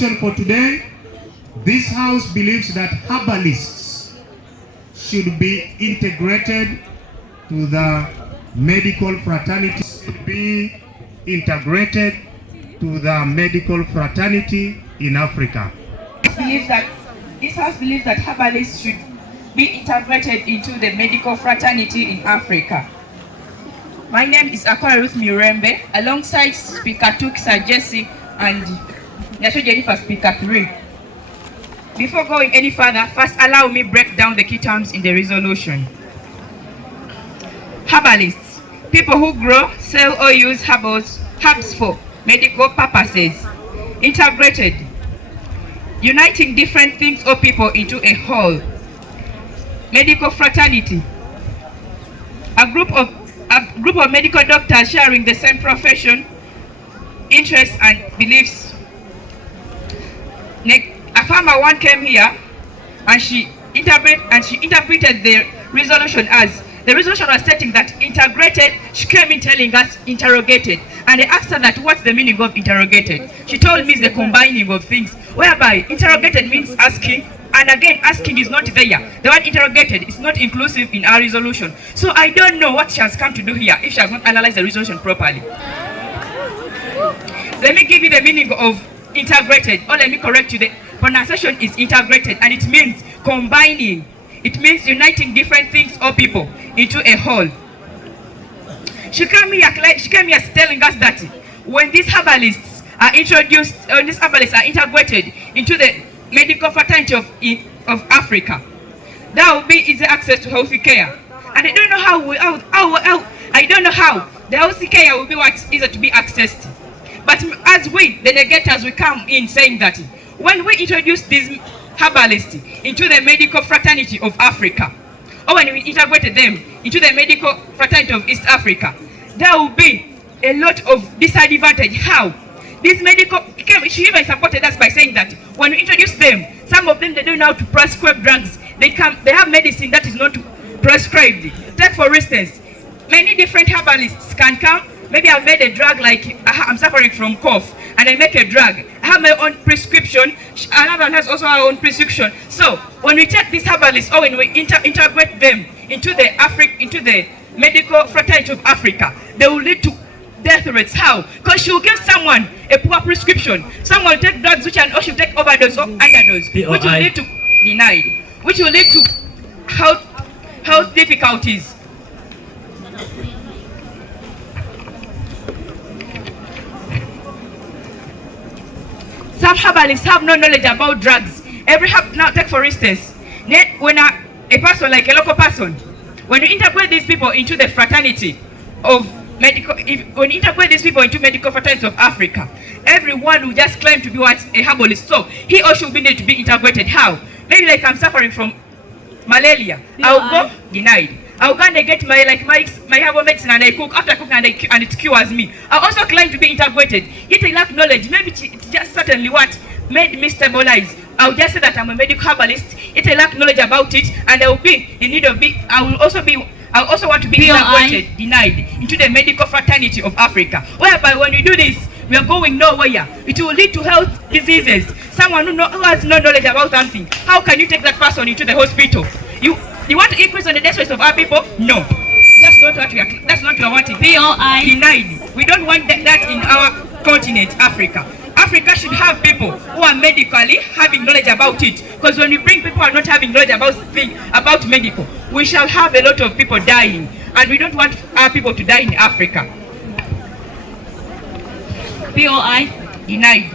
resolution for today, this house believes that herbalists should be integrated to the medical fraternity, should be integrated to the medical fraternity in Africa. This house believes that herbalists should be integrated into the medical fraternity in Africa. My name is Akora Ruth Mirembe, alongside Speaker 2 Sir Jesse and Nyasho Jennifer Speaker 3. Before going any further, first allow me break down the key terms in the resolution. Herbalists, people who grow, sell or use herbs for medical purposes. Integrated, uniting different things or people into a whole. Medical fraternity, a group of medical doctors sharing the same profession, interests and beliefs. Affirmer 1 came here and she interpreted the resolution as, the resolution was stating that integrated. She came in telling us interrogated, and I asked her that what's the meaning of interrogated. She told me it's the combining of things, whereby interrogated means asking, and again asking is not there. The word interrogated is not inclusive in our resolution. So I don't know what she has come to do here if she has not analyzed the resolution properly. Let me give you the meaning of integrated, or let me correct you. The pronunciation is integrated, and it means combining. It means uniting different things or people into a whole. She came here telling us that when these herbalists are introduced, when these herbalists are integrated into the medical fraternity of Africa, there will be easy access to healthy care. And I don't know I don't know how the healthy care will be what is to be accessed. But as we, the Negators, we come in saying that when we introduce these herbalists into the medical fraternity of Africa, or when we integrated them into the medical fraternity of East Africa, there will be a lot of disadvantage. How? This medical, she even supported us by saying that when we introduce them, some of them, they don't know how to prescribe drugs. They have medicine that is not prescribed. Take for instance, many different herbalists can come. Maybe I've made a drug, like I'm suffering from cough, and I make a drug. I have my own prescription. Another one has also our own prescription. So when we take these herbalists, or when we integrate them into the medical fraternity of Africa, they will lead to death rates. How? Because she will give someone a poor prescription. Someone will take drugs or she will take overdose or underdose, which will lead to denied, which will lead to health difficulties. Some herbalists have no knowledge about drugs. Now take for instance, when a person, like a local person, when you integrate these people into the fraternity of when you integrate these people into medical fraternity of Africa, everyone will just claim to be what a herbalist. So he or she will need to be integrated. How? Maybe like I'm suffering from malaria, I'll go denied. I'll go and get my herbal medicine and I cook. After cooking and it cures me. I also claim to be integrated. Yet I lack knowledge. Maybe it just certainly what made me stabilize. I'll just say that I'm a medical herbalist. Yet I lack knowledge about it, and I will be in need of I also want to be integrated, denied into the medical fraternity of Africa. Whereby when we do this, we are going nowhere. It will lead to health diseases. Someone who has no knowledge about something, how can you take that person into the hospital? You want to increase on the death rates of our people? No. That's not what we are wanting. Denied. We don't want that in our continent, Africa. Africa should have people who are medically having knowledge about it. Because when we bring people who are not having knowledge about medical, we shall have a lot of people dying. And we don't want our people to die in Africa. Denied.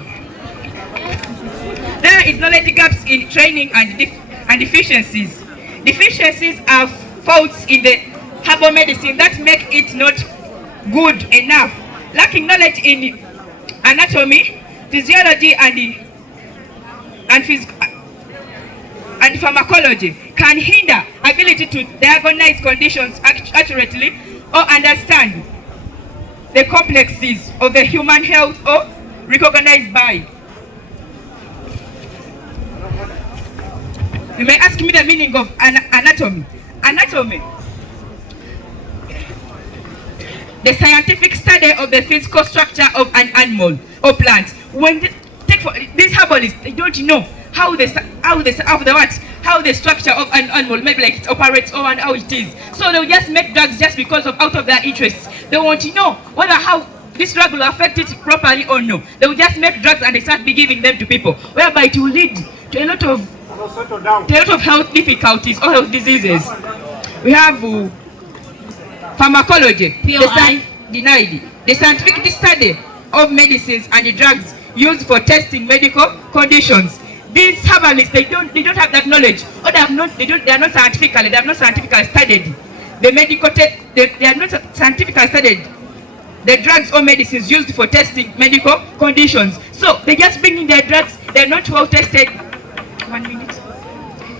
There is knowledge gaps in training and deficiencies. Deficiencies are faults in the herbal medicine that make it not good enough. Lacking knowledge in anatomy, physiology, and pharmacology can hinder ability to diagnose conditions accurately or understand the complexities of the human health or recognized by. You may ask me the meaning of anatomy. Anatomy, the scientific study of the physical structure of an animal or plant. When take for these herbalists, they don't know how the structure of an animal, maybe like it operates or and how it is. So they'll just make drugs just because of out of their interests. They want to know whether how this drug will affect it properly or no. They will just make drugs and they start be giving them to people, whereby it will lead to a lot of health difficulties or health diseases. We have pharmacology. Denied the scientific study of medicines and the drugs used for testing medical conditions. These herbalists, they don't have that knowledge, or they are not scientifically studied the medical they are not scientifically studied the drugs or medicines used for testing medical conditions. So they just bring in their drugs, they're not well tested. 1 minute.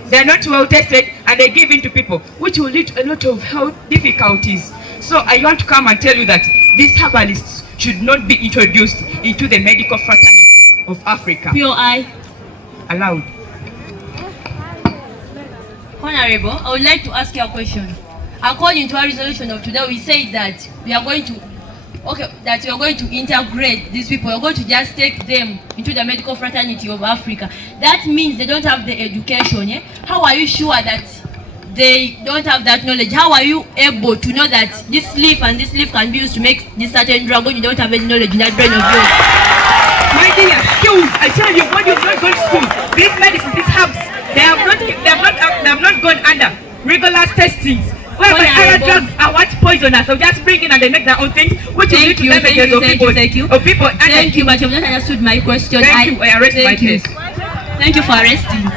They're not well tested and they give in to people, which will lead to a lot of health difficulties. So I want to come and tell you that these herbalists should not be introduced into the medical fraternity of Africa. POI. Allowed. Honorable, I would like to ask you a question. According to our resolution of today, we say that we are going to integrate these people. We are going to just take them into the medical fraternity of Africa. That means they don't have the education. Yeah? How are you sure that they don't have that knowledge? How are you able to know that this leaf and this leaf can be used to make this certain drug when you don't have any knowledge in that brain of yours? My dear, skills, I tell you, when you've not gone to school, these medicines, these herbs, they have not gone under rigorous testings. Whereby other drugs are what poisonous, so just bring in and they make their own things, which will lead to damages of people. Thank you, but you've not understood my question. Thank you, I arrest my case. Thank you for arresting.